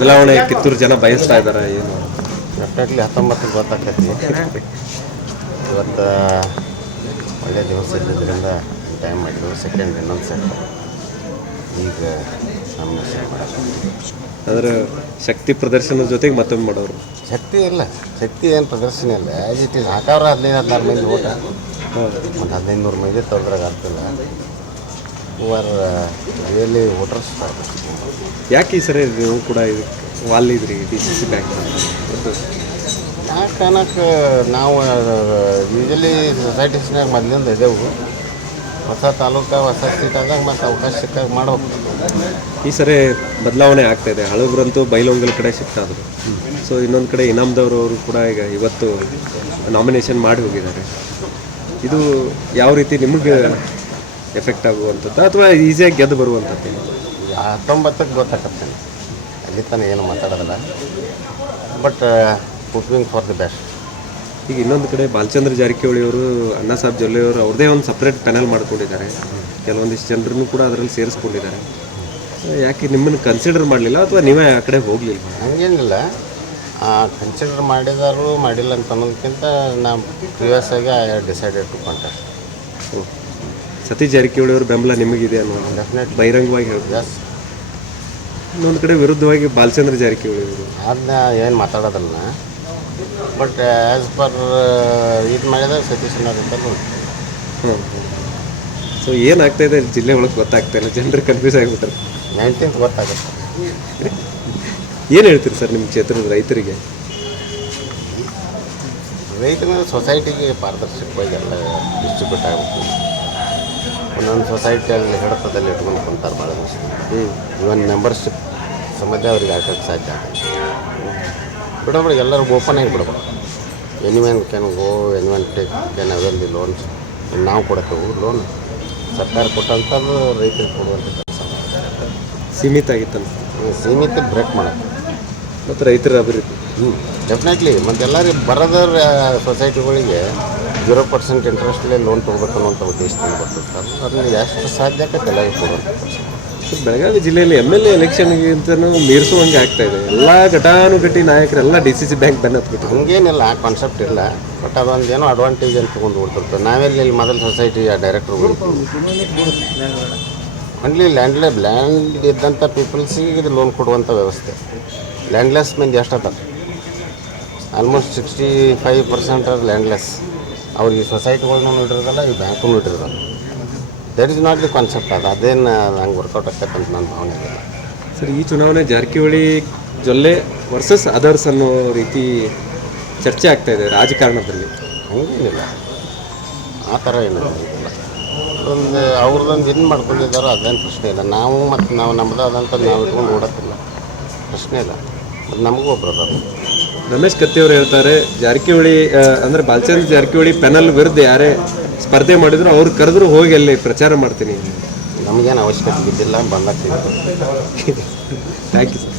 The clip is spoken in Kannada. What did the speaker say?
ಬದಲಾವಣೆ ಕಿತ್ತೂರು ಜನ ಬಯಸ್ತಾ ಇದ್ದಾರೆ ಏನು? ಡೆಫಿನೆಟ್ಲಿ 19 ಗೊತ್ತಾಕೈತಿ. ಇವತ್ತು ಒಳ್ಳೆ ದಿವಸ ಇದ್ದಿದ್ದರಿಂದ ಟೈಮ್ ಮಾಡಿದ್ರು. ಸೆಕೆಂಡ್ ಇನ್ನೊಂದು ಸೆಟ್ ಈಗ ನಾಮಿನೇಷನ್ ಮಾಡೋದು. ಅದರ ಶಕ್ತಿ ಪ್ರದರ್ಶನದ ಜೊತೆಗೆ ಮತ್ತೊಮ್ಮೆ ಮಾಡೋರು. ಶಕ್ತಿ ಇಲ್ಲ, ಶಕ್ತಿ ಏನು ಪ್ರದರ್ಶನ ಇಲ್ಲ. ಆ್ಯಸ್ ಇಟ್ ಈಸ್ ಹಾಕವ್ರ 15-16 ಮಂದಿ ಓಟ, ಮತ್ತು 1500 ಮಂದಿ ತೊಂದ್ರಾಗ ಆಗ್ತಿಲ್ಲ. Are really voters. ಯಾಕೆ ಈ ಸರಿ ನೀವು ಕೂಡ ಇದು ವಾಲಿದ್ರಿ DCC ಬ್ಯಾಂಕ್? ಯಾಕೆ ಅನ್ನೋಕ್ಕೆ ನಾವು ಯೂಶಲಿ ಸೊಸೈಟೀಸ್ನಾಗ ಮೊದಲಿಂದ ಇದ್ದೆವು. ಹೊಸ ತಾಲೂಕು ಹೊಸ ಸೀಟ್ ಆದಾಗ ಮತ್ತು ಅವಕಾಶ ಸಿಕ್ಕಾಗ ಮಾಡ್ಬೇಕು. ಈ ಸರಿ ಬದಲಾವಣೆ ಆಗ್ತಾ ಇದೆ. ಹಳಬ್ರಂತೂ ಬೈಲೊಂಗಲ್ ಕಡೆ ಶಿಫ್ಟ್ ಆದರು. ಸೊ ಇನ್ನೊಂದು ಕಡೆ ಇನಾಮ್ದವರು ಅವರು ಕೂಡ ಈಗ ಇವತ್ತು ನಾಮಿನೇಷನ್ ಮಾಡಿ ಹೋಗಿದ್ದಾರೆ. ಇದು ಯಾವ ರೀತಿ ನಿಮಗೆ ಎಫೆಕ್ಟ್ ಆಗುವಂಥದ್ದು ಅಥವಾ ಈಸಿಯಾಗಿ ಗೆದ್ದು ಬರುವಂಥದ್ದು? 19ಕ್ಕೆ ಗೊತ್ತಾಗತ್ತೇನೆ, ಅಲ್ಲಿ ತನಕ ಏನು ಮಾತಾಡೋದಿಲ್ಲ. But hoping for the best. ಈಗ ಇನ್ನೊಂದು ಕಡೆ ಬಾಲಚಂದ್ರ ಜಾರಕಿಹೊಳಿ ಅವರು, ಅಣ್ಣಾ ಸಾಹೇಬ್ ಜೊಲ್ಲೆ ಅವರು ಅವ್ರದ್ದೇ ಒಂದು ಸಪ್ರೇಟ್ ಪ್ಯಾನಲ್ ಮಾಡ್ಕೊಂಡಿದ್ದಾರೆ. ಕೆಲವೊಂದಿಷ್ಟು ಜನರನ್ನು ಕೂಡ ಅದರಲ್ಲಿ ಸೇರಿಸ್ಕೊಂಡಿದ್ದಾರೆ. ಯಾಕೆ ನಿಮ್ಮನ್ನು ಕನ್ಸಿಡರ್ ಮಾಡಲಿಲ್ಲ ಅಥವಾ ನೀವೇ ಆ ಕಡೆ ಹೋಗಲಿಲ್ಲ? ಹಂಗೇನಿಲ್ಲ, ಕನ್ಸಿಡರ್ ಮಾಡಿದಾರು ಮಾಡಿಲ್ಲ ಅಂತ ಅನ್ನೋದಕ್ಕಿಂತ ನಾವು ಪ್ರಿವಿಯಸ್ ಆಗಿ decided to contact. Satish Jarkiholi ಅವ್ರ ಬೆಂಬಲ ನಿಮಗಿದೆ ಅನ್ನೋ ಡೆಫಿನೆಟ್ ಬಹಿರಂಗವಾಗಿ ಹೇಳ್ಬೋದು. ಎಸ್. ಇನ್ನೊಂದು ಕಡೆ ವಿರುದ್ಧವಾಗಿ ಬಾಲಚಂದ್ರ ಜಾರಕಿಹೊಳಿ ಅವರು ಅದನ್ನ ಏನು ಮಾತಾಡೋದಲ್ಲ. ಬಟ್ ಆ್ಯಸ್ ಪರ್ ಇದು ಮಾಡಿದಾಗ ಸತೀಶ್ ಅನ್ನೋದಂತಲೂ. ಸೊ ಏನಾಗ್ತಾಯಿದೆ ಜಿಲ್ಲೆ ಒಳಗೆ ಗೊತ್ತಾಗ್ತಾ ಇಲ್ಲ, ಜನರು ಕನ್ಫ್ಯೂಸ್ ಆಗಿಬಿಟ್ರೆ. 19th ಗೊತ್ತಾಗುತ್ತೆ. ಏನು ಹೇಳ್ತೀರಿ ಸರ್ ನಿಮ್ಮ ಕ್ಷೇತ್ರದ ರೈತರಿಗೆ? ರೈತನ ಸೊಸೈಟಿಗೆ ಪಾರದರ್ಶಕವಾಗಿ ಎಲ್ಲ ಡಿಸ್ಟ್ರಿಬ್ಯೂಟ್ ಆಗಬೇಕು. ಒಂದೊಂದು ಸೊಸೈಟಿಯಲ್ಲಿ ಹಿಡಿತದಲ್ಲಿ ಇಟ್ಕೊಂಡು ಕುಂತಾರೆ ಭಾಳ ದಿವಸ. ಇವನ್ ಮೆಂಬರ್ಶಿಪ್ ಸಂಬಂಧ ಅವ್ರಿಗೆ ಹಾಕೋಕ್ಕೆ ಸಾಧ್ಯ ಆಗುತ್ತೆ. ಬಿಡೋಬ್ರಿ, ಎಲ್ಲರಿಗೂ ಓಪನ್ ಆಗಿ ಬಿಡ್ಬೇಕು. Anyone can go, anyone take can avail the loans. ನಾವು ಕೊಡ್ತೇವೆ ಲೋನ್, ಸರ್ಕಾರ ಕೊಟ್ಟಂಥದ್ದು ರೈತರಿಗೆ ಕೊಡುವಂಥ ಕೆಲಸ ಸೀಮಿತ ಆಗಿತ್ತು. ಸೀಮಿತ ಬ್ರೇಕ್ ಮಾಡೋದು ಮತ್ತು ರೈತರ ಅಭಿವೃದ್ಧಿ. ಡೆಫಿನೆಟ್ಲಿ. ಮತ್ತು ಎಲ್ಲರಿಗೂ ಬರೋದ್ರ ಸೊಸೈಟಿಗಳಿಗೆ 0% ಇಂಟ್ರೆಸ್ಟ್ಲೇ ಲೋನ್ ತೊಗೋಬೇಕು ಅನ್ನೋಂಥ ಉದ್ದೇಶದಿಂದ ಬರ್ತಿರ್ತಾರೆ. ಅದನ್ನು ಎಷ್ಟು ಸಾಧ್ಯ ಆಗುತ್ತೆ ಎಲ್ಲರಿಗೂ ಕೊಡುವಂಥ ಕೆಲಸ. ಬೆಳಗಾವಿ ಜಿಲ್ಲೆಯಲ್ಲಿ MLA ಎಲೆಕ್ಷನ್ಗಿಂತನೂ ಮೀರಿಸುವಂಗೆ ಆಗ್ತಾ ಇದೆ. ಎಲ್ಲ ಘಟಾನುಘಟಿ ನಾಯಕರೆಲ್ಲ DCC ಬ್ಯಾಂಕ್ ಬೆನ್ನ ಹತ್ಬಿಟ್ಟು. ಹಂಗೇನಿಲ್ಲ, ಆ ಕಾನ್ಸೆಪ್ಟ್ ಇಲ್ಲ. ಬಟ್ ಅದೊಂದು ಏನೋ ಅಡ್ವಾಂಟೇಜ್ ಅಂತ ತೊಗೊಂಡು ಬಿಡ್ತಿರ್ತವೆ. ನಾವೆಲ್ಲಿ ಇಲ್ಲಿ ಮೊದಲು ಸೊಸೈಟಿ ಡೈರೆಕ್ಟರ್ ಒನ್ಲಿ ಲ್ಯಾಂಡ್ ಇದ್ದಂಥ ಪೀಪಲ್ಸಿಗೆ ಇದು ಲೋನ್ ಕೊಡುವಂಥ ವ್ಯವಸ್ಥೆ. ಲ್ಯಾಂಡ್ಲೆಸ್ ಮಂದಿ ಎಷ್ಟು ಅದ, ಆಲ್ಮೋಸ್ಟ್ 65% ಆರ್ ಲ್ಯಾಂಡ್ಲೆಸ್. ಅವ್ರಿಗೆ ಸೊಸೈಟಿಗಳನ್ನೂ ಇಟ್ಟಿರೋದಲ್ಲ, ಈ ಬ್ಯಾಂಕನ್ನು ಇಟ್ಟಿರೋದಲ್ಲ. That is not the concept. ಅದೇನು ಹಂಗೆ ವರ್ಕೌಟ್ ಆಗ್ತೈತೆ ಅಂತ ನನ್ನ ಭಾವನೆ ಇಲ್ಲ. ಸರ್, ಈ ಚುನಾವಣೆ ಜಾರಕಿಹೊಳಿ ಜೊಲ್ಲೆ ವರ್ಸಸ್ ಅದರ್ಸ್ ಅನ್ನೋ ರೀತಿ ಚರ್ಚೆ ಆಗ್ತಾ ಇದೆ ರಾಜಕಾರಣದಲ್ಲಿ. ಹಂಗೇನಿಲ್ಲ, ಆ ಥರ ಏನಿಲ್ಲ. ಒಂದು ಅವ್ರದ್ದೊಂದು ಏನು ಮಾಡ್ಕೊಂಡಿದ್ದಾರೋ ಅದೇನು ಪ್ರಶ್ನೆ ಇಲ್ಲ. ನಾವು ನಮ್ಮದಾದಂಥ ನಾವು ಇಟ್ಕೊಂಡು ಓಡೋಕ್ಕಿಲ್ಲ, ಪ್ರಶ್ನೆ ಇಲ್ಲ. ಅದು ನಮಗೂ ಒಬ್ಬರು ಅದ. ರಮೇಶ್ ಕತ್ತಿಯವರು ಹೇಳ್ತಾರೆ, ಜಾರಕಿಹೊಳಿ ಅಂದರೆ ಬಾಲಚಂದ್ರ ಜಾರಕಿಹೊಳಿ ಪ್ಯಾನಲ್ ವಿರುದ್ಧ ಯಾರೇ ಸ್ಪರ್ಧೆ ಮಾಡಿದ್ರು ಅವ್ರು ಕರೆದ್ರು ಹೋಗಿ ಅಲ್ಲಿ ಪ್ರಚಾರ ಮಾಡ್ತೀನಿ. ನಮಗೇನು ಅವಶ್ಯಕತೆ ಬಿದ್ದಿಲ್ಲ, ಬಂದಾಗ್ತೀವಿ. Thank you sir.